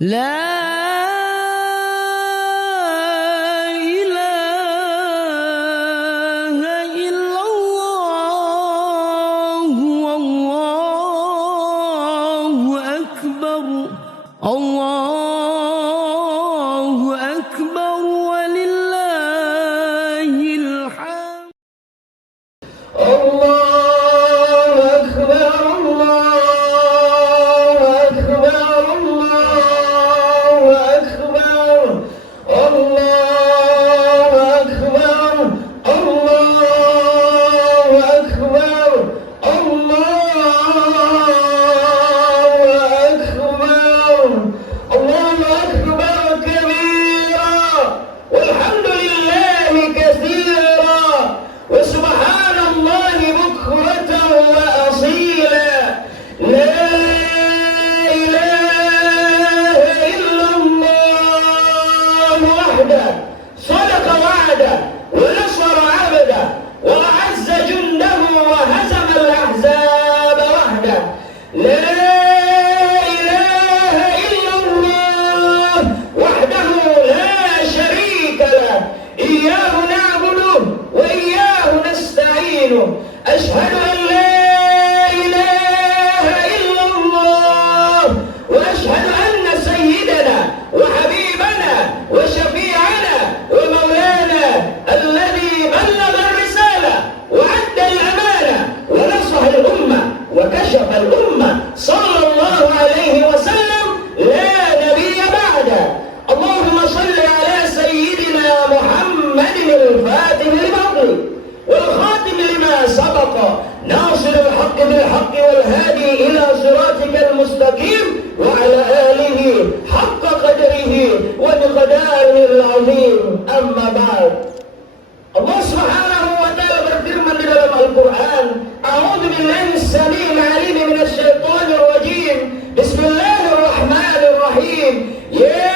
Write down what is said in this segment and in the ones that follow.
لا إله إلا الله والله أكبر الله أكبر ولله الحمد الله أكبر الله أكبر الله أكبر الله أكبر الله أكبر الله أكبر الله أكبر كبيرا والحمد لله كثيرا وسبحان الله بكرة وأصيلا لا إله إلا الله وحده صدق وعده ونصر عبده وأعز جنده وهزم الأحزاب وحده لا إله إلا الله وحده لا شريك له إياه نعبده وإياه نستعينه أشهد أن لا إله إلا الله وأشهد أن سيدنا وحبيبنا وشفيعنا ومولانا الذي بلغ الرسالة وأدى الأمانة ونصح الأمة وكشف الأمة صلى الله عليه وسلم لا نبي بعده اللهم صل على سيدنا محمد الفاتح لما أغلق والخاتم لما سبق ناصر الحق بالحق والهادي إلى صراطك المستقيم وعلى آله حق قدره ومقداره العظيم أما بعد Allah Subhanahu wa taala berfirman di dalam Al-Qur'an, A'udzu billahi as-sami'il 'alim minasy syaithanir rajim. Bismillahirrahmanirrahim. Ya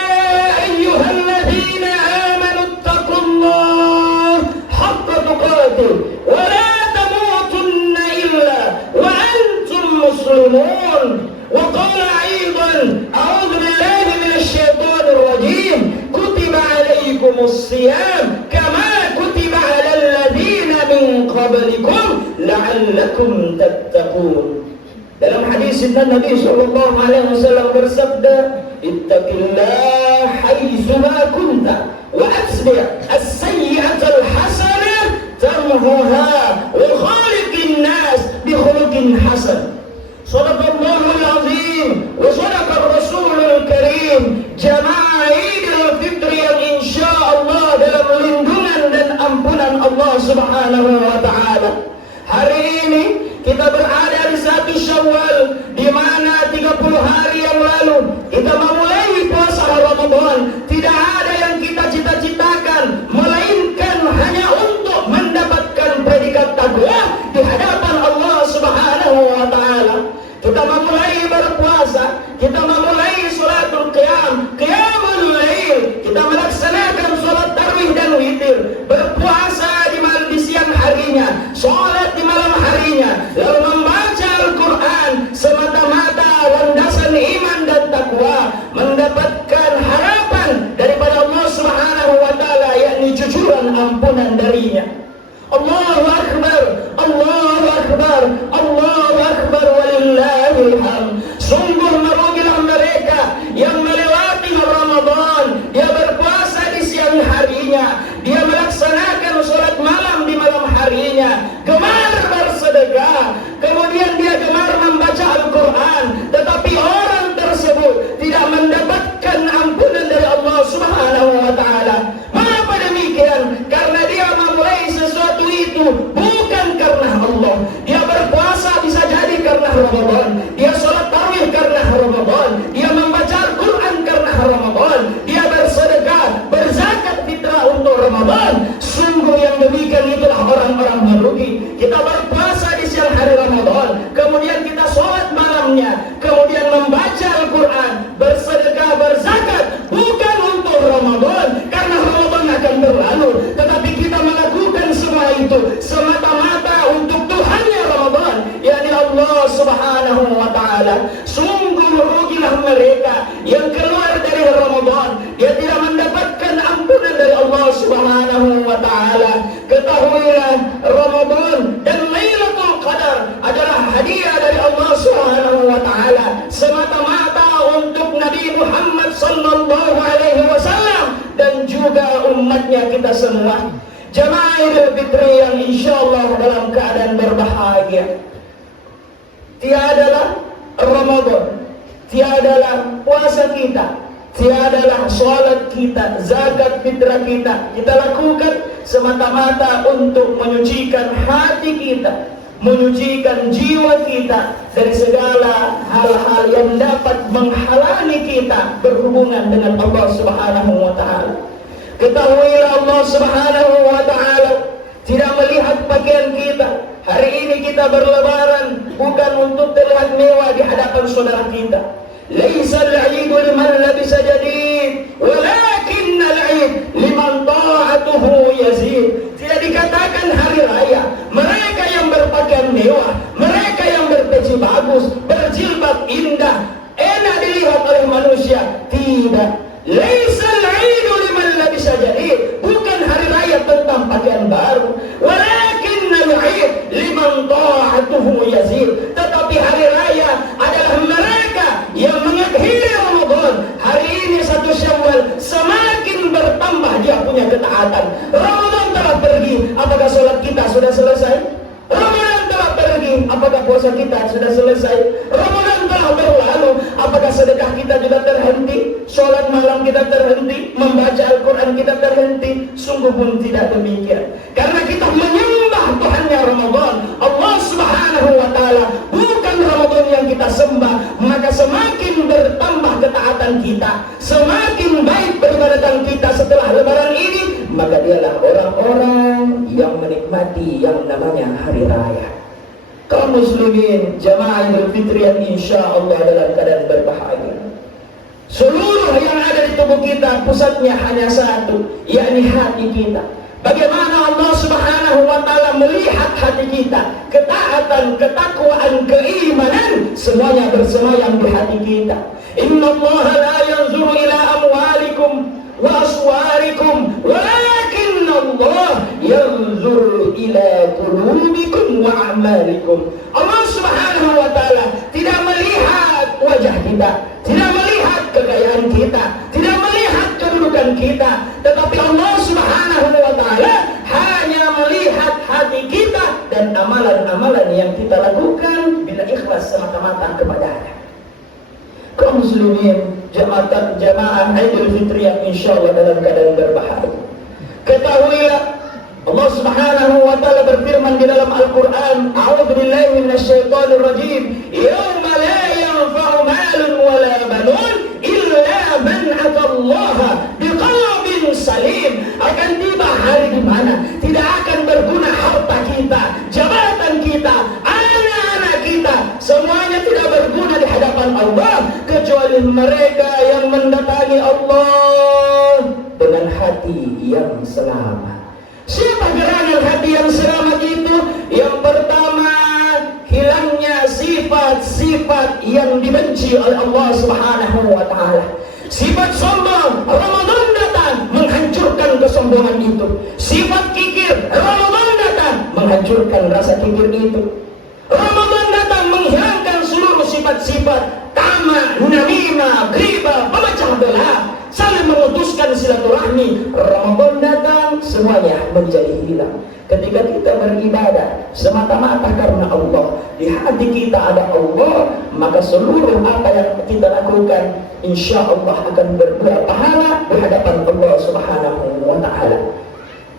ayyuhalladzina amanu taqullaha haqqa tuqatih wa la tamutunna illa wa antum muslimun. Wa qala aidan, A'udzu billahi minasy syaithanir rajim. Kutiba 'alaikumus shiyam kama min qablikum la'allakum tattaqun. Dalam hadis Nabi sallallahu alaihi wasallam bersabda, ittaqillah haitsu ma kunta wa asbi' as-sayyi'ata al-hasanah tamhuha wa khaliqin nas bi khuluqin hasan. Shadaqallahul azim wa shadaqar rasulul karim. Jamaah Idul Fitri yang insyaallah dalam lindungan dan ampunan Allah Subhanahu wa taala. Hari ini kita berada di 1 Syawal, di mana 30 hari yang lalu kita memulai puasa Ramadan. Tidak ada yang kita cita-citakan melainkan hanya untuk mendapatkan predikat takwa di hadapan Allah Subhanahu wa taala. Kita memulai berpuasa, kita memulai salatul qiyam, qiyamul lail, kita melaksanakan salat tarawih dan witir, berpuasa di siang harinya, salat di malam harinya, lalu membaca Al-Quran semata-mata landasan iman dan takwa. ketahuilah Ramadan dan Lailatul Qadar adalah hadiah dari Allah Subhanahu wa taala semata-mata untuk Nabi Muhammad sallallahu alaihi wasallam dan juga umatnya kita semua. Jamaah Idul Fitri yang insyaallah dalam keadaan berbahagia. Tiadalah Ramadan, tiadalah puasa kita, tiadalah sholat kita, zakat fitrah kita lakukan semata-mata untuk menyucikan hati kita, menyucikan jiwa kita dari segala hal-hal yang dapat menghalangi kita berhubungan dengan Allah Subhanahu wa taala. Ketahuilah Allah Subhanahu wa taala tidak melihat pakaian kita. Hari ini kita berlebaran bukan untuk terlihat mewah di hadapan saudara kita. Laisa al-'idu liman labisa jadid, walakinna al-'id liman ta'atuhu yazid. Tidak dikatakan hari raya mereka yang berpakaian mewah, mereka yang berpeci bagus, berjilbab indah, enak dilihat oleh manusia. Tidak. Laisa al-'idu liman labisa jadid, bukan hari raya tentang pakaian baru, walakinna al-'id liman ta'atuhu yazid. Tetapi hari raya adalah mereka yang mengakhiri Ramadan. Hari ini 1 Syawal semakin bertambah dia punya ketaatan. Ramadan telah pergi, apakah sholat kita sudah selesai? Ramadan telah pergi, apakah puasa kita sudah selesai? Ramadan telah berlalu, apakah sedekah kita juga terhenti? Sholat malam kita terhenti? Membaca Al-Quran kita terhenti? Sungguh pun tidak demikian. Karena kita menyembah Tuhannya Ramadan, Allah Subhanahu wa ta'ala, bukan Ramadan yang kita sembah. Maka semakin bertambah ketaatan kita, semakin baik peribadatan kita setelah lebaran ini, maka dialah orang-orang yang menikmati yang namanya hari raya. Kaum muslimin jamaah Idul Fitri yang insyaallah dalam keadaan berbahagia. Seluruh yang ada di tubuh kita pusatnya hanya satu, yakni hati kita. Bagaimana Allah Subhanahu wa ta'ala melihat hati kita, ketaatan, ketakwaan, keimanan, semuanya bersemayam di hati kita. Inna Allah la yanzuru ila amwalikum wa aswarikum, walakin Allah yanzuru ila qulubikum wa a'malikum. Allah Subhanahu wa ta'ala tidak melihat wajah kita, tidak melihat kekayaan kita, tidak melihat kedudukan kita, tetapi Allah Subhanahu wa ta'ala hanya melihat hati kita dan amalan-amalan yang kita lakukan bila ikhlas semata-mata kepada-Nya. Kaum muslimin jamaah Idul Fitri yang insyaallah dalam keadaan berbahagia. Ketahuilah Allah Subhanahu wa ta'ala berfirman di dalam Al-Quran, A'udzu billahi minasyaitonir rajim, yauma la yanfa'u malun wala banun illa man atallaha biqalbin salim. Akan tiba hari di mana tidak akan berguna harta kita, jabatan kita, anak-anak kita, semuanya tidak berguna di hadapan Allah kecuali mereka yang mendatangi Allah dengan hati yang selamat. Siapa gerangan hati yang selamat itu? Yang pertama, hilangnya sifat-sifat yang dibenci oleh Allah Subhanahu wa ta'ala. Sifat sombong, Ramadan datang menghancurkan kesombongan itu. Sifat kikir, Ramadan datang menghancurkan rasa kikir itu. Ramadan datang menghilangkan seluruh sifat-sifat tamak, namimah, ghibah, pemecah belah, saling memutuskan silaturahmi. Ramadan datang semuanya menjadi hilang. Ketika kita beribadah semata-mata karena Allah, di hati kita ada Allah, maka seluruh apa yang kita lakukan insya Allah akan berbuah pahala di hadapan Allah Subhanahu wa ta'ala.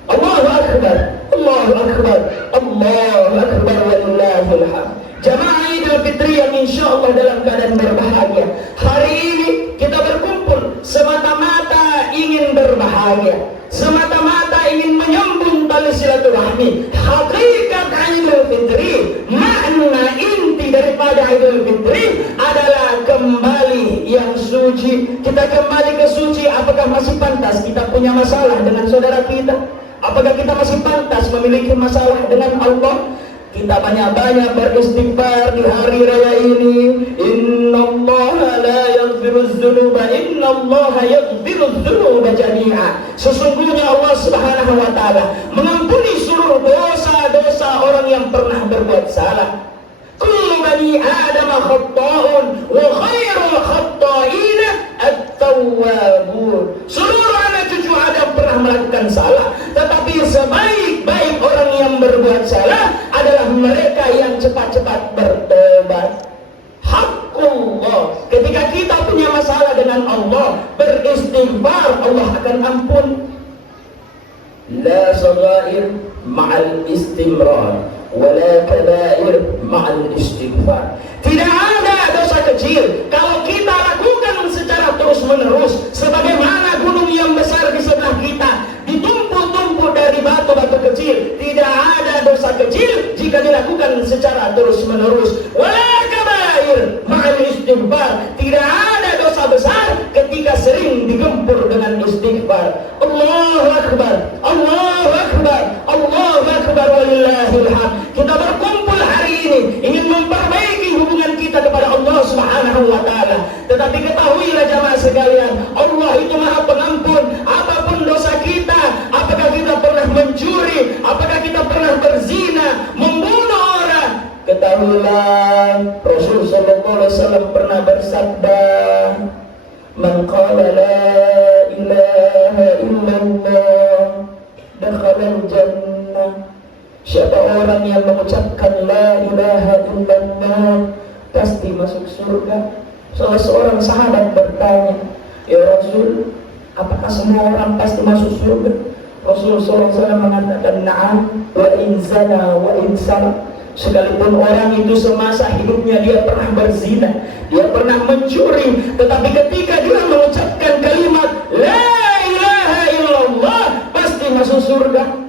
Allahu Akbar, Allahu Akbar, Allahu Akbar, walillahil hamd. Jamaah Idul Fitri yang insya Allah dalam keadaan berbahagia. Hari ini kita berkumpul semata-mata ingin berbahagia, semata-mata ingin menyambung tali silaturahmi. Hakikat Idul Fitri, makna inti daripada Idul Fitri adalah kembali yang suci. Kita kembali ke suci. Apakah masih pantas kita punya masalah dengan saudara kita? Apakah kita masih pantas memiliki masalah dengan Allah? Kita banyak-banyak beristighfar di hari raya ini. Innallaha la yaghfirudz dzunuba innallaha yaghfirudz dzunuba jami'a. Sesungguhnya Allah Subhanahu wa taala mengampuni seluruh dosa-dosa orang yang pernah berbuat salah. Kullu bani Adam khata'un wa khairul khata'ina at-tawwabun. Seluruh anak cucu Adam pernah melakukan salah, tetapi sebaik-baik orang yang berbuat salah adalah mereka yang cepat-cepat bertobat. Haqqullah. Ketika kita punya masalah dengan Allah, beristighfar, Allah akan ampun. La saghair ma'al istimrar wala kabair ma'al istighfar. Tidak ada dosa kecil kalau kita lakukan secara terus-menerus, sebagaimana gunung yang besar di sebelah kita ditumpuk-tumpuk dari batu-batu kecil. Tidak ada dosa kecil jika dilakukan secara terus-menerus. Wala kabair ma'al istighfar. Tidak ada dosa besar ketika sering digempur dengan istighfar. Allahu Akbar, Allahu Akbar, Allahu Akbar, walillahil hamd. Kita berkumpul hari ini ingin memperbaiki hubungan kita kepada Allah Subhanahu wa taala. Tetapi ketahuilah jamaah sekalian, Allah itu Maha Pengampun apapun dosa kita. Apakah kita pernah mencuri, apakah kita pernah berzina, membunuh orang, ketahuilah Rasul sallallahu alaihi wasallam pernah bersabda, "Man qala la ilaha illallah dakhala jannah." Siapa orang yang mengucapkan la ilaha illallah pasti masuk surga. Salah seorang sahabat bertanya, "Ya Rasul, apakah semua orang pasti masuk surga?" Rasul SAW mengatakan, "Na'am, wa in zana wa in saraq." Sekalipun orang itu semasa hidupnya dia pernah berzina, dia pernah mencuri, tetapi ketika dia mengucapkan kalimat la ilaha illallah pasti masuk surga.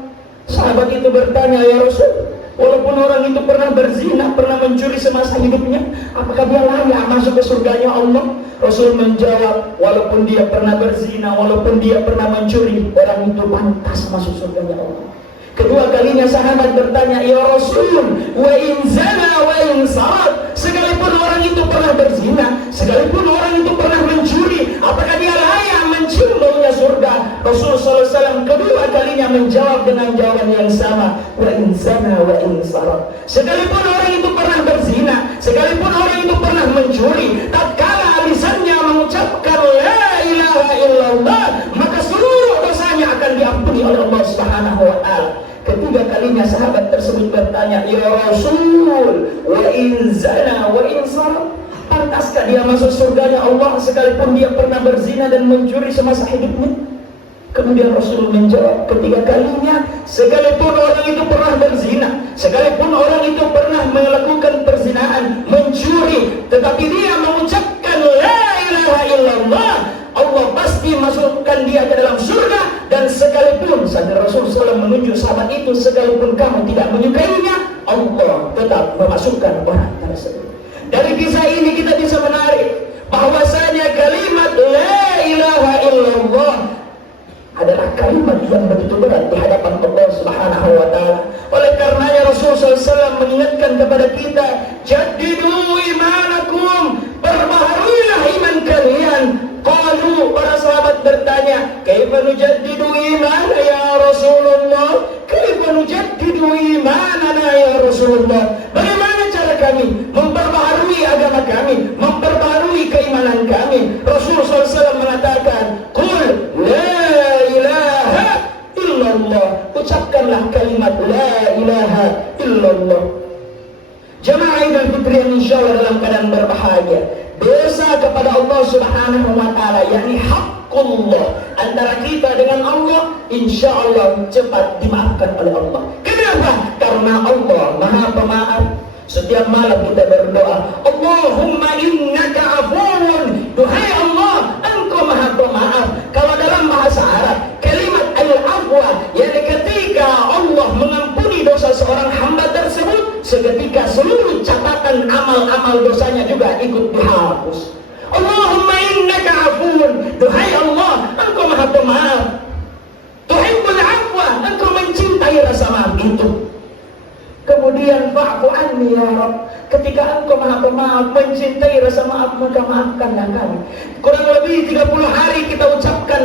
Sahabat itu bertanya, "Ya Rasul, walaupun orang itu pernah berzina, pernah mencuri semasa hidupnya, apakah dia layak masuk ke surganya Allah?" Rasul menjawab, "Walaupun dia pernah berzina, walaupun dia pernah mencuri, orang itu pantas masuk surganya Allah." Kedua kalinya sahabat bertanya, "Ya Rasul, wa in zana wa in saraq." Sekalipun orang itu pernah berzina, sekalipun orang itu pernah mencuri, apakah dia layak mencium baunya surga? Rasul SAW kedua kalinya menjawab dengan jawaban yang sama, "Wa in zana wa in saraq." Sekalipun orang itu pernah berzina, sekalipun orang itu pernah mencuri, tatkala lisannya mengucapkan la ilaha illallah, maka seluruh dosanya akan diampuni oleh Allah Subhanahu wa taala. Ketiga kalinya sahabat tersebut bertanya, "Ya Rasul, wa in zana wa in saraq." Pantaskah dia masuk surganya Allah sekalipun dia pernah berzina dan mencuri semasa hidupnya? Kemudian Rasul menjawab ketiga kalinya, sekalipun orang itu pernah berzina, sekalipun orang itu pernah melakukan perzinaan, mencuri, tetapi dia mengucapkan la ilaha illallah, Allah pasti masukkan dia ke dalam surga. Dan sekalipun, sampai Rasul SAW menunjuk sahabat itu, sekalipun kamu tidak menyukainya, Allah tetap memasukkan orang tersebut. Dari kisah ini kita bisa menarik bahwasanya kalimat la ilaha illallah adalah kalimat yang begitu berat di hadapan Allah Subhanahu wa taala. Oleh karenanya Rasulullah SAW mengingatkan kepada kita, "Jaddidu imanakum," perbaharuilah iman kalian. Qalu, para sahabat bertanya, "Kaifa nujaddidu imana ya Rasulullah?" Kaifa nujaddidu imanana ya Rasulullah? Bagaimana cara kami memperbaharui agama kami, memperbaharui keimanan kami? Rasulullah SAW mengatakan, "Qul la ilaha illallah." Ucapkanlah kalimat la ilaha illallah. Jamaah Idul Fitri yang insyaallah dalam keadaan berbahagia, dosa kepada Allah Subhanahu wa taala, yakni haqqullah antara kita dengan Allah, insyaallah cepat dimaafkan oleh Allah. Kenapa? Karena Allah Maha Pemaaf. Setiap malam kita berdoa, Allahumma innaka afuwun, duhai Allah, Engkau Maha Pemaaf. Kalau dalam bahasa Arab, kalimat al-afwa, yakni ketika Allah mengampuni dosa seorang hamba tersebut, seketika seluruh catatan amal-amal dosanya juga ikut dihapus. Allahumma innaka afuwun, duhai Allah, Engkau Maha Pemaaf. Tuhibbul afwa, Engkau mencintai rasa maaf itu. Kemudian ketika engkau maha pemaaf, mencintai rasa maaf, maka maafkanlah kami. Kurang lebih 30 hari kita ucapkan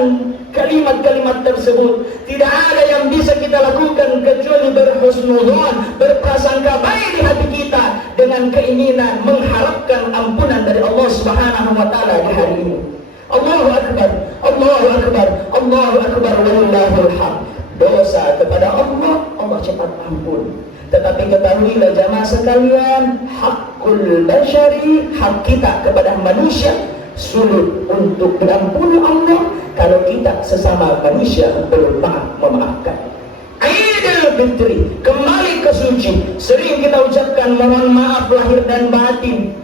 kalimat-kalimat tersebut. Tidak ada yang bisa kita lakukan kecuali berhusnudzon, berprasangka baik di hati kita dengan keinginan mengharapkan ampunan dari Allah Subhanahu wa taala di hari ini. Allahu akbar, Allahu akbar, Allahu akbar, walillahil hamd. Dosa kepada Allah, Allah cepat ampun. Tetapi ketahuilah jamaah sekalian, hakul basyari, hak kita kepada manusia sulit untuk diampuni Allah kalau kita sesama manusia belum memaafkan. Idul Fitri, kembali ke suci. Sering kita ucapkan mohon maaf lahir dan batin.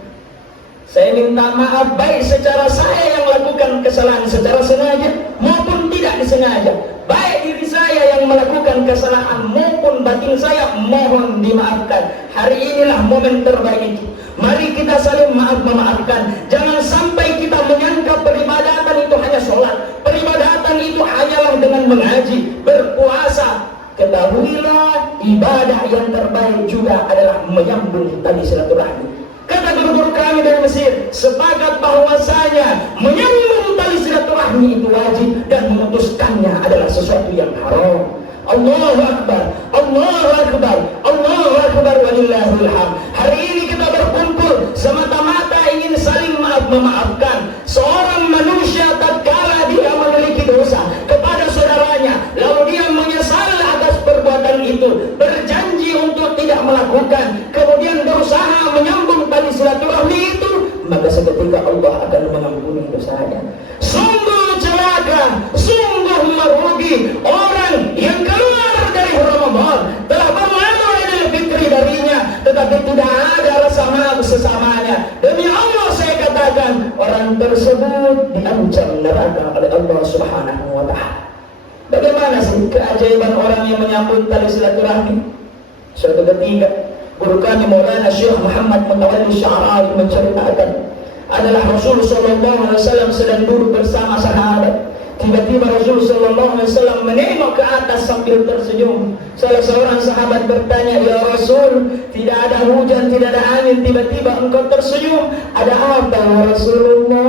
Saya minta maaf baik secara saya yang lakukan kesalahan secara sengaja maupun tidak disengaja. Baik diri saya yang melakukan kesalahan maupun batin saya mohon dimaafkan. Hari inilah momen terbaik. Mari kita saling memaafkan. Jangan sampai kita menyangka peribadatan itu hanya sholat. Peribadatan itu hanyalah dengan mengaji, berpuasa. Ketahuilah ibadah yang terbaik juga adalah menyambung tali silaturahmi. Kata guru-guru kami dari Mesir, sepakat bahwasanya menyambung tali silaturahmi itu wajib dan memutuskannya adalah sesuatu yang haram. Allahu akbar, Allahu akbar, Allahu akbar, walillahil hamd. Hari ini kita berkumpul semata-mata ingin saling memaafkan. Seorang manusia tatkala dia memiliki dosa kepada saudaranya, lalu dia menyesal atas perbuatan itu, berjanji untuk tidak melakukan, kemudian berusaha menyambung tali silaturahmi itu, maka seketika Allah akan mengampuni dosanya. Sungguh celaka, sungguh merugi orang yang keluar dari Ramadan, telah beramal Idul Fitri darinya, tetapi tidak ada rasa maaf sesamanya. Demi Allah saya katakan, orang tersebut diancam neraka oleh Allah Subhanahu wa taala. Bagaimana sih keajaiban orang yang menyambut tali silaturahmi? Suatu ketika guru kami Maulana Syekh Muhammad Mutawalli Sya'rawi menceritakan, adalah Rasul sallallahu alaihi wasallam sedang duduk bersama sahabat. Tiba-tiba Rasul sallallahu alaihi wasallam menengok ke atas sambil tersenyum. Salah seorang sahabat bertanya, "Ya Rasul, tidak ada hujan, tidak ada angin, tiba-tiba engkau tersenyum. Ada apa ya Rasulullah?"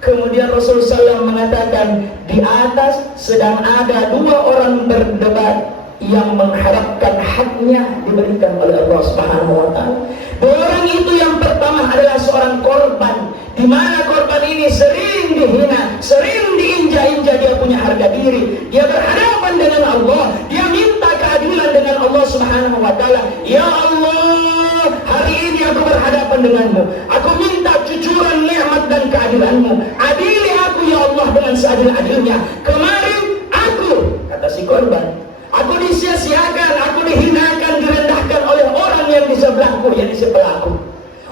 Kemudian Rasulullah SAW mengatakan, di atas sedang ada dua orang berdebat yang mengharapkan haknya diberikan oleh Allah Subhanahu wa taala. Dua orang itu yang pertama adalah seorang korban, di mana korban ini sering dihina, sering diinjak-injak, dia punya harga diri, dia berhadapan dengan Allah, dia minta keadilan dengan Allah Subhanahu wa taala. Ya Allah, hari ini aku berhadapan denganmu, aku minta cucuran nikmat dan keadilanmu, adili aku ya Allah dengan seadil-adilnya. Kemarin aku, kata si korban, aku disia-siakan, aku dihinakan, direndahkan oleh orang yang di sebelahku, yang si pelaku.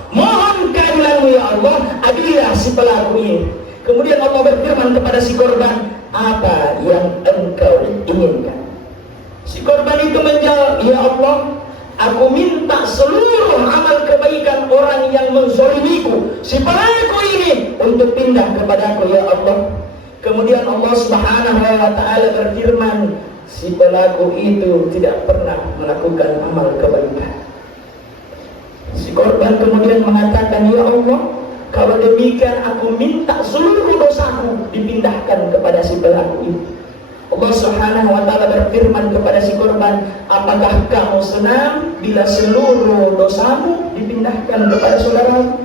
Mohon keadilanmu ya Allah, adililah si pelaku ini. Kemudian Allah berfirman kepada si korban, apa yang engkau inginkan? Si korban itu menjawab, ya Allah, aku minta seluruh amal kebaikan orang yang menzalimiku, si pelaku ini, untuk pindah kepadaku ya Allah. Kemudian Allah Subhanahu wa taala berfirman, si pelaku itu tidak pernah melakukan amal kebaikan. Si korban kemudian mengatakan, ya Allah, kalau demikian aku minta seluruh dosaku dipindahkan kepada si pelaku itu. Allah Subhanahu wa taala berfirman kepada si korban, apakah kamu senang bila seluruh dosamu dipindahkan kepada saudaramu?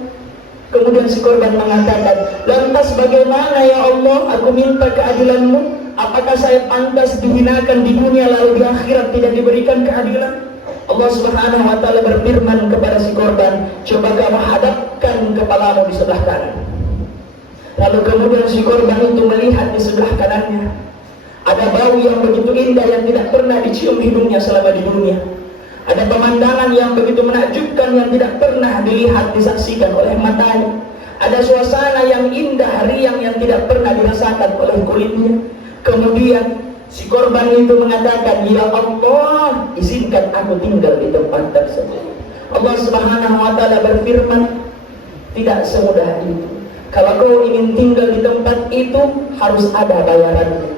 Kemudian si korban mengatakan, lantas bagaimana ya Allah, aku minta keadilanmu? Apakah saya pantas dihinakan di dunia lalu di akhirat tidak diberikan keadilan? Allah Subhanahu wa taala berfirman kepada si korban, coba kamu hadapkan kepalamu di sebelah kanan. Lalu kemudian si korban itu melihat di sebelah kanannya ada bau yang begitu indah yang tidak pernah dicium hidungnya selama di dunia. Ada pemandangan yang begitu menakjubkan yang tidak pernah dilihat, disaksikan oleh matanya. Ada suasana yang indah, riang yang tidak pernah dirasakan oleh kulitnya. Kemudian si korban itu mengatakan, ya Allah, izinkan aku tinggal di tempat tersebut. Allah Subhanahu wa taala berfirman, tidak semudah itu. Kalau kau ingin tinggal di tempat itu, harus ada bayarannya.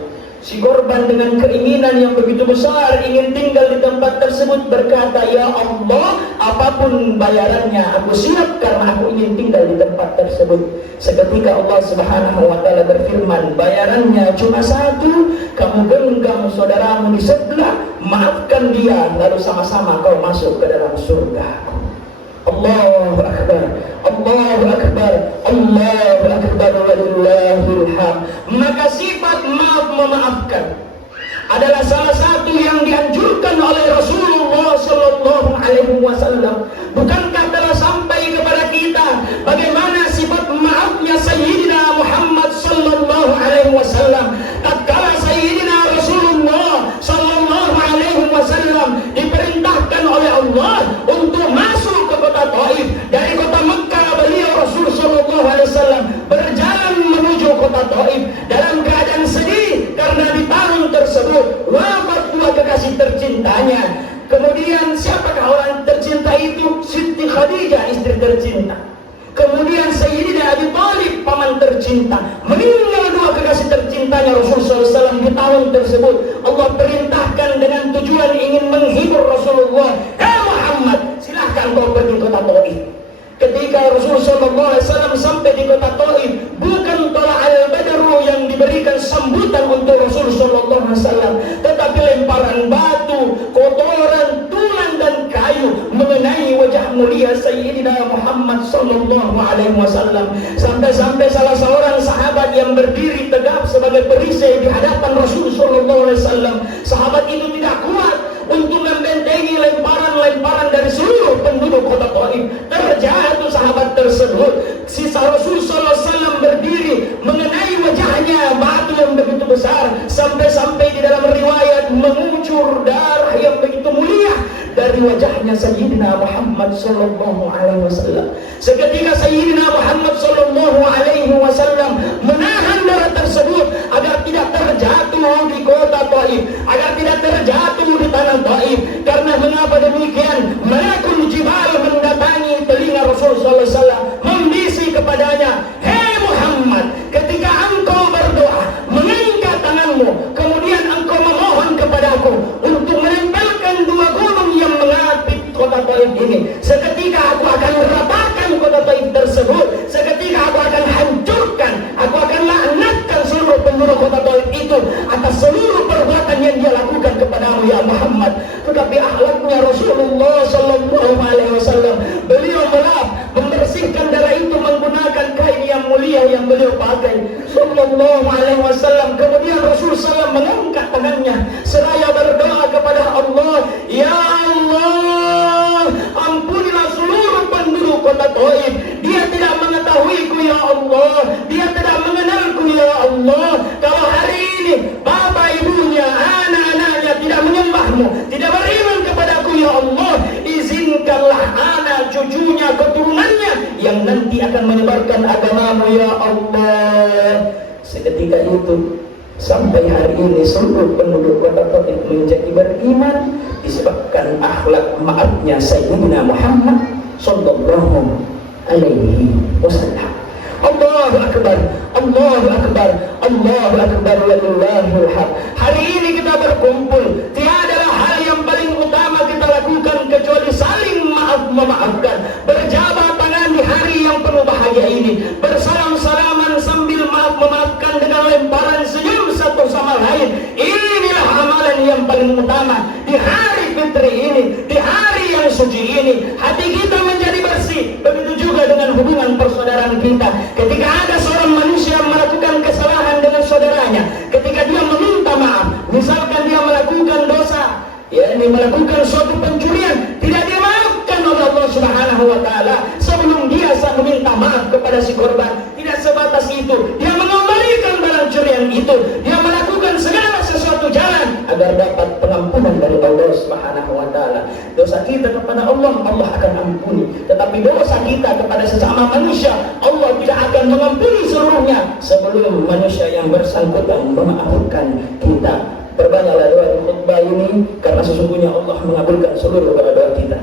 Si korban dengan keinginan yang begitu besar ingin tinggal di tempat tersebut berkata, "Ya Allah, apapun bayarannya aku siap karena aku ingin tinggal di tempat tersebut." Seketika Allah Subhanahu wa taala berfirman, "Bayarannya cuma satu, kamu genggam saudaramu di sebelah, maafkan dia, lalu sama-sama kau masuk ke dalam surga." Allahu Akbar, Allahu Akbar, Allahu Akbar, walillahil hamd. Maka sifat maaf memaafkan adalah salah satu yang dianjurkan oleh Rasulullah Sallallahu Alaihi Wasallam. Bukankah telah sampai kepada kita bagaimana sifat maafnya Sayyidina Muhammad Sallallahu Alaihi Wasallam tatkala Sayyidina Rasulullah Sallallahu Alaihi Wasallam diperintahkan oleh Allah untuk masuk ke kota Taif. Dari kota Mekah beliau Rasul Sallallahu Alaihi Wasallam berjalan menuju kota Taif dalam keadaan sedih karena di tahun tersebut wafat dua kekasih tercintanya. Kemudian siapakah orang tercinta itu? Siti Khadijah, istri tercinta. Kemudian Sayyidina Abi Thalib, paman tercinta. Meninggal dua kekasih tercintanya Rasulullah SAW di tahun tersebut. Allah perintahkan dengan tujuan ingin menghibur Rasulullah, "Hei Muhammad, silahkan kau pergi kota Taif." Ketika Rasulullah SAW sampai di kota Taif, bukan tolak al-badru yang diberikan sambutan untuk Rasulullah SAW, tetapi lemparan batu, kotoran, tulang dan kayu mengenai wajah mulia Sayyidina Muhammad Sallallahu Alaihi Wasallam. Sampai-sampai salah seorang sahabat yang berdiri tegap sebagai perisai di hadapan Rasulullah Sallallahu Alaihi Wasallam, sahabat itu tidak kuat untuk membentengi lemparan-lemparan dari seluruh penduduk kota Taif. Terjatuh sahabat tersebut. Sisa Rasul Sallallahu Alaihi Wasallam berdiri mengenai wajahnya batu yang begitu besar, sampai-sampai di dalam riwayat mengucur darah yang begitu mulia dari wajahnya Sayyidina Muhammad Sallallahu Alaihi Wasallam. Seketika Sayyidina Muhammad Sallallahu Alaihi Wasallam menahan darah tersebut agar tidak terjatuh di kota Taif, agar tidak terjatuh di tanah Taif. Karena mengapa demikian? Malakul Jibal mendatangi telinga Rasulullah SAW, membisi kepadanya, "Hei Muhammad, ketika engkau berdoa, mengangkat tanganmu, kemudian engkau memohon kepadaku untuk menempelkan dua gunung yang mengapit kota Taif ini, seketika aku akan ratakan kota Taif tersebut, seketika aku akan hancurkan, aku akan laknatkan seluruh penduduk kota Taif itu atas seluruh perbuatan yang dia lakukan kepadamu ya Muhammad." Tetapi akhlaknya Rasulullah Sallallahu Alaihi Wasallam, beliau melap membersihkan darah itu menggunakan kain yang mulia yang beliau pakai Sallallahu Alaihi Wasallam. Kemudian Rasulullah SAW mengangkat tangannya seraya berdoa kepada Allah, "Ya Allah, ampunilah seluruh penduduk kota Taif. Dia tidak mengetahuiku ya Allah, dia tidak mengenalku ya Allah. Kalau hari ini bapak ibunya, anak-anaknya tidak menyembahmu, tidak beriman kepadaku ya Allah, izinkanlah anak cucunya, keturunannya yang nanti akan menyebarkan agamamu ya Allah." Seketika itu sampai hari ini seluruh penduduk kota Taif menjadi beriman disebabkan akhlak maafnya Sayyidina Muhammad Sallallahu Alaihi Wasallam. Allahu Akbar, Allahu Akbar, Allahu Akbar, walillahil hamd. Hari ini kita berkumpul, tiadalah hal yang paling utama kita lakukan kecuali saling memaafkan, berjabat tangan di hari yang penuh bahagia ini, bersalam-salaman sambil memaafkan dengan lemparan senyum satu sama lain. Inilah amalan yang paling utama di hari fitri ini, di hari yang suci ini. Hati kita menjadi bersih. Begitu juga dengan hubungan persaudaraan kita. Ketika ada seorang manusia melakukan kesalahan dengan saudaranya, ketika dia meminta maaf, misalkan dia melakukan dosa, yakni melakukan suatu pencurian, tidak dimaafkan oleh Allah Subhanahu wa taala sebelum dia meminta maaf kepada si korban. Tidak sebatas itu, dia mengembalikan barang curian itu, dia melakukan segala sesuatu jalan agar dapat pengampunan dari Allah Subhanahu wa taala. Dosa kita kepada Allah, Allah akan ampuni, tetapi dosa kita kepada sesama manusia, Allah tidak akan mengampuni seluruhnya sebelum manusia yang bersangkutan memaafkan kita. Perbanyaklah doa di khutbah ini karena sesungguhnya Allah mengabulkan seluruh doa-doa kita.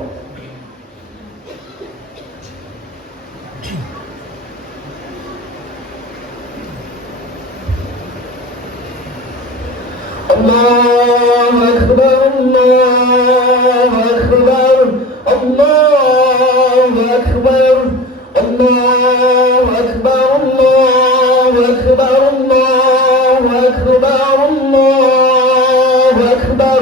Akbar, Allahu Akbar, Allahu Akbar, Allahu Akbar, Allahu Akbar, Allahu Akbar, Allahu Akbar,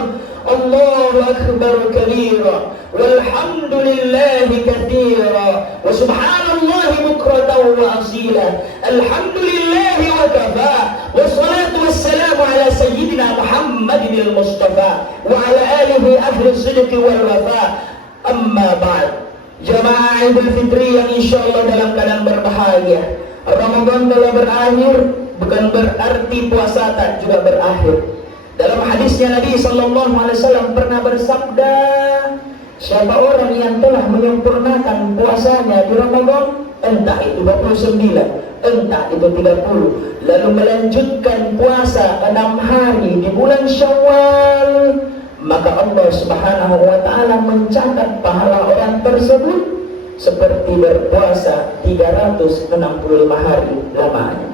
Allahu Akbar kabira, walhamdulillahi katsira, wa subhanallahi bukratan wa asila, alhamdulillahi wa kafa, wassalatu wassalamu ala sayyidina Muhammadin al-Mustafa wa ala alihi ahli sidqi wal wafa. Amma ba'd. Jamaah Idul Fitri yang insyaallah dalam keadaan berbahagia. Ramadan telah berakhir, bukan berarti puasa tak juga berakhir. Dalam hadisnya Nabi sallallahu alaihi wasallam pernah bersabda, siapa orang yang telah menyempurnakan puasanya di Ramadan, entah itu 29, entah itu 30, lalu melanjutkan puasa 6 hari di bulan Syawal, maka Allah Subhanahu wa taala mencatat pahala orang tersebut seperti berpuasa 365 hari lamanya.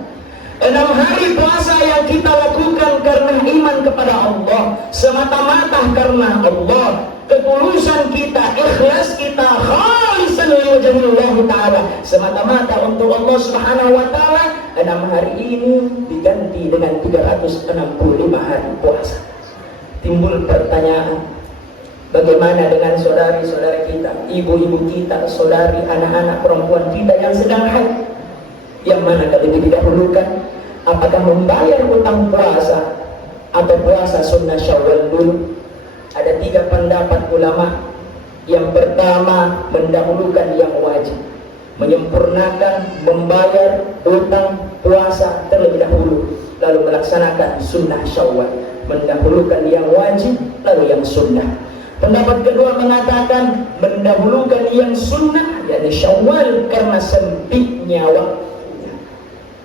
6 hari puasa yang kita lakukan karena iman kepada Allah, semata-mata karena Allah, ketulusan kita, ikhlas kita, khalisan liwajhillah taala, semata-mata untuk Allah Subhanahu wa taala. 6 hari ini diganti dengan 365 hari puasa. Timbul pertanyaan, bagaimana dengan saudari-saudari kita, ibu-ibu kita, saudari, anak-anak perempuan kita yang sedang haid? Yang mana lebih didahulukan? Apakah membayar utang puasa atau puasa sunnah Syawal dulu? Ada 3 pendapat ulama. Yang pertama, mendahulukan yang wajib, menyempurnakan membayar utang puasa terlebih dahulu, lalu melaksanakan sunnah Syawal. Mendahulukan yang wajib lalu yang sunnah. Pendapat kedua mengatakan mendahulukan yang sunnah, yakni Syawal, karena sempitnya waktu.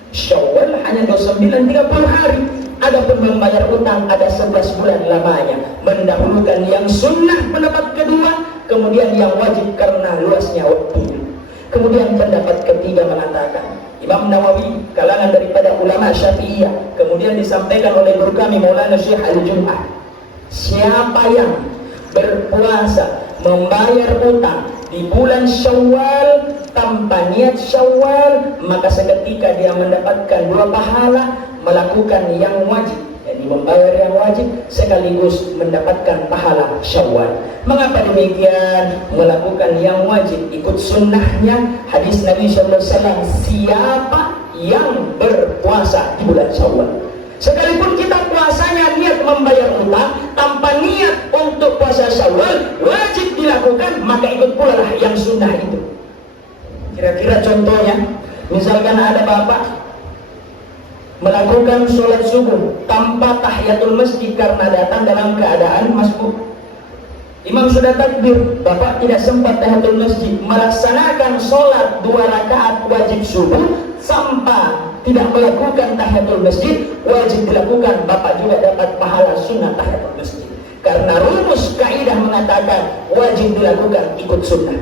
Syawal hanya 29-30 hari. Adapun membayar utang ada 11 bulan lamanya. Mendahulukan yang sunnah pendapat kedua, kemudian yang wajib karena luasnya waktunya. Kemudian pendapat ketiga mengatakan, Imam Nawawi, kalangan daripada ulama Syafi'iyah, kemudian disampaikan oleh guru kami Maulana Syekh Al-Jum'ah, siapa yang berpuasa membayar utang di bulan Syawal tanpa niat Syawal, maka seketika dia mendapatkan 2 pahala, melakukan yang wajib, yakni membayar yang wajib sekaligus mendapatkan pahala Syawal. Mengapa demikian? Melakukan yang wajib ikut sunnahnya hadis Nabi sallallahu alaihi wasallam, siapa yang berpuasa di bulan Syawal. Sekalipun kita puasanya niat membayar utang tanpa niat untuk puasa Syawal, wajib dilakukan, maka ikut pula lah yang sunnah itu. Kira-kira contohnya, misalkan ada bapak melakukan sholat subuh tanpa tahiyatul masjid karena datang dalam keadaan masbuk. Imam sudah takbir, bapak tidak sempat tahiyatul masjid, melaksanakan sholat 2 rakaat wajib subuh sampai tidak melakukan tahiyatul masjid, wajib dilakukan, bapak juga dapat pahala sunnah tahiyatul masjid. Karena rumus kaidah mengatakan wajib dilakukan ikut sunnah.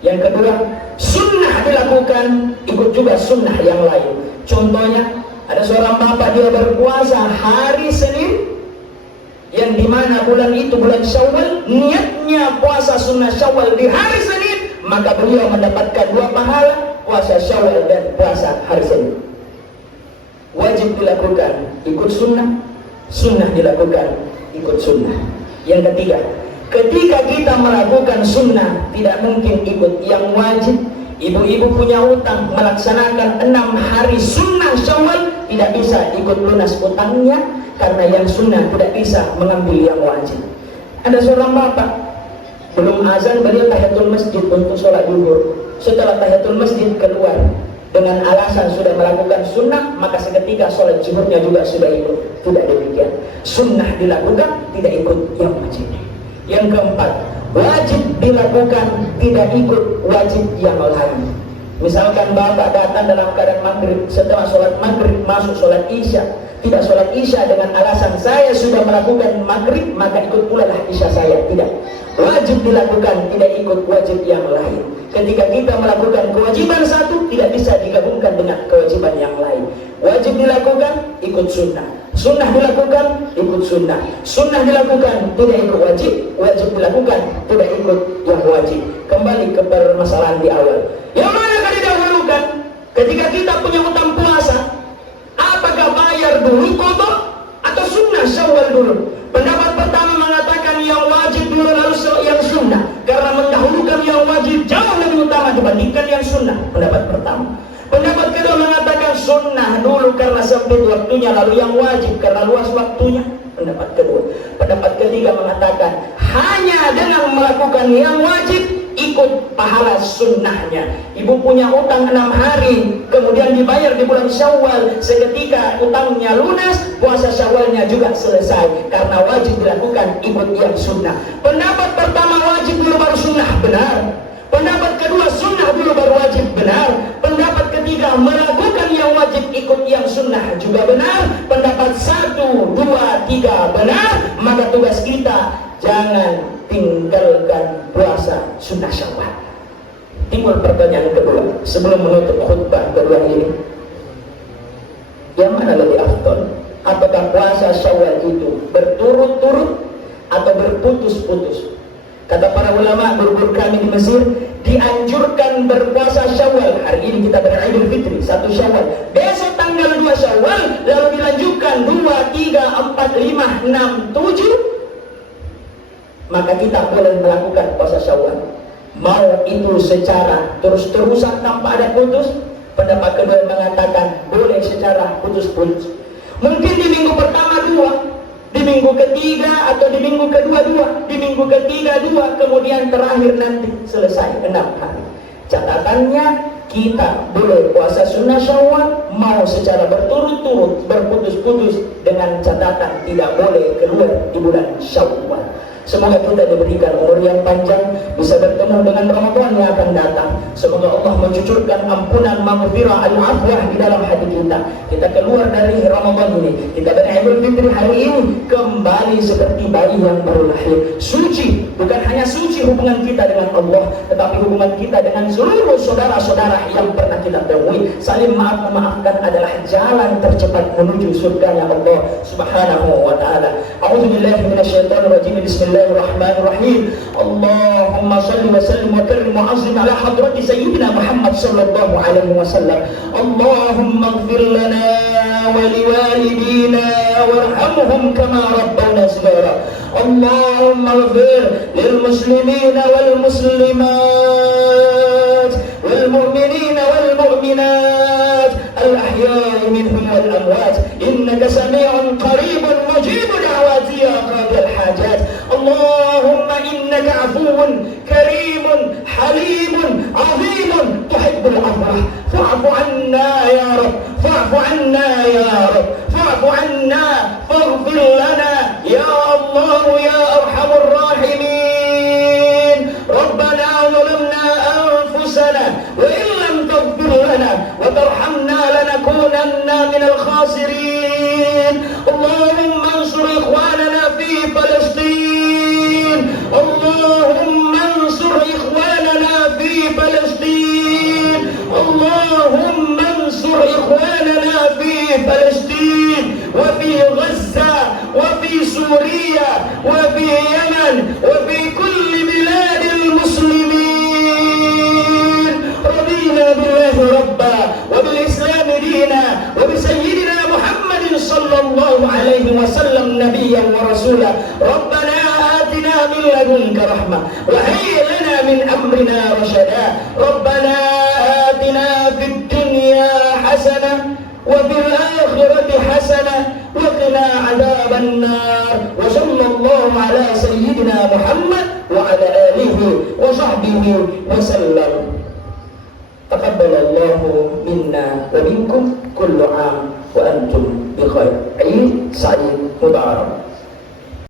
Yang kedua, sunnah dilakukan ikut juga sunnah yang lain. Contohnya, ada seorang bapak dia berpuasa hari Senin, yang dimana bulan itu bulan Syawal, niatnya puasa sunnah Syawal di hari Senin, maka beliau mendapatkan 2 pahala, puasa Syawal dan puasa hari Senin. Wajib dilakukan ikut sunnah, sunnah dilakukan ikut sunnah. Yang ketiga, ketika kita melakukan sunnah tidak mungkin ikut yang wajib. Ibu-ibu punya utang, melaksanakan 6 hari sunnah Syawal, tidak bisa ikut lunas utangnya karena yang sunnah tidak bisa mengambil yang wajib. Ada seorang bapak, belum azan beliau tahiyatul masjid untuk sholat zuhur. Setelah tahiyatul masjid keluar dengan alasan sudah melakukan sunnah, maka seketika sholat zuhurnya juga sudah ikut. Tidak demikian. Sunnah dilakukan, tidak ikut yang wajib. Yang keempat, wajib dilakukan, tidak ikut wajib yang lain. Misalkan bapak datang dalam keadaan maghrib, setelah sholat maghrib masuk sholat isya, tidak sholat isya dengan alasan saya sudah melakukan maghrib maka ikut pula lah isya saya. Tidak, wajib dilakukan, tidak ikut wajib yang lain. Ketika kita melakukan kewajiban satu, tidak bisa digabungkan dengan kewajiban yang lain. Wajib dilakukan, ikut sunnah. Sunnah dilakukan, ikut sunnah. Sunnah dilakukan, tidak ikut wajib. Wajib dilakukan, tidak ikut yang wajib. Kembali ke permasalahan di awal. Yang mana akan didahulukan? Ketika kita punya utang puasa, apakah bayar dulu qadha atau sunnah Syawal dulu? Pendapat pertama mengatakan yang wajib dulu lalu yang sunnah, karena mendahulukan yang wajib jauh lebih utama dibandingkan yang sunnah. Pendapat pertama. Pendapat kedua mengatakan sunnah dulu karena sempit waktunya, lalu yang wajib karena luas waktunya. Pendapat kedua. Pendapat ketiga mengatakan hanya dengan melakukan yang wajib ikut pahala sunnahnya. Ibu punya utang 6 hari, kemudian dibayar di bulan Syawal, seketika utangnya lunas, puasa Syawalnya juga selesai, karena wajib dilakukan ikut yang sunnah. Pendapat pertama wajib dulu baru sunnah, benar. Pendapat kedua sunnah dulu baru wajib, benar. Pendapat ketiga melakukan yang wajib ikut yang sunnah juga benar. Pendapat 1, 2, 3 benar. Maka tugas kita jangan tinggalkan puasa sunnah Syawal. Timbul pertanyaan kedua sebelum menutup khutbah kedua ini, yang mana lebih afdal? Apakah puasa Syawal itu berturut-turut atau berputus-putus? Kata para ulama guru kami di Mesir, dianjurkan berpuasa Syawal. Hari ini kita beridul fitri 1 Syawal, besok tanggal 2 Syawal, lalu dilanjutkan 2, 3, 4, 5, 6, 7. Maka kita boleh melakukan puasa Syawal. Mau itu secara terus-terusan tanpa ada putus. Pendapat kedua mengatakan boleh secara putus-putus. Mungkin di minggu pertama 2, di minggu ketiga atau di minggu kedua 2, di minggu ketiga 2, kemudian terakhir nanti selesai 6 hari. Catatannya kita boleh puasa sunnah Syawal mau secara berturut-turut, berputus-putus, dengan catatan tidak boleh keluar di bulan Syawal. Semoga kita diberikan umur yang panjang, bisa bertemu dengan Ramadan yang akan datang. Semoga Allah mencucurkan ampunan, maghfirah, al-afwah di dalam hati kita. Kita keluar dari Ramadan ini, kita beridul fitri hari ini kembali seperti bayi yang baru lahir, suci. Bukan hanya suci hubungan kita dengan Allah, tetapi hubungan kita dengan seluruh saudara-saudara yang pernah kita temui. Saling maaf-memaafkan adalah jalan tercepat menuju surganya Allah Subhanahu wa ta'ala. A'udzubillahi minasyaitonir rajim. Bismillahirrahmanirrahim. Allahumma shalli wa sallim wa karrim wa azim ala hadrati sayyidina Muhammad sallallahu alaihi wasallam. Allahumma ighfir lana wa liwalidina warhamhum kama rabbawna shighara. Allahumma ighfir lil muslimina wal muslimat wal mu'minina wal mu'minat al ahya'i minhum wal amwat innaka sami'un qaribun mujibud da'wati ya qadil hajat. Allahumma innaka afuwun karimun halimun azimun tuhibbul afrah fa'fu anna ya Rabb, fa'fu anna ya Rabb, fa'fu anna faghfir lana ya Allah ya arhamur rahimin. Rabbana zalamna anfusana wa in lam taghfir lana wa tarhamna lanakunanna minal khasirin. Allahumma ansur ikhwanana fi Palestin. Allahumma ansur ikhwanana fi Palestin. Allahumma ansur ikhwanana fi Palestin wa fi Gaza wa fi Suriya wa fi Yaman wa fi kulli biladil muslimin. Radina billahi rabba wa bil islam dina wa bi sayyidina Muhammadin sallallahu alaihi wasallam nabiyyan wa rasula. Rabbana atina min ladunka rahmah wa hayyi lana min amrina rashada. Rabbana atina fid dunya hasanah wa fil akhirati hasanah wa qina adzaban nar. Wa sallallahu ala sayyidina Muhammad wa ala alihi wa sahbihi wa sallam. Taqabbalallahu minna wa minkum kullu 'am wa antum bi khair. Eid Sa'id Mubarak.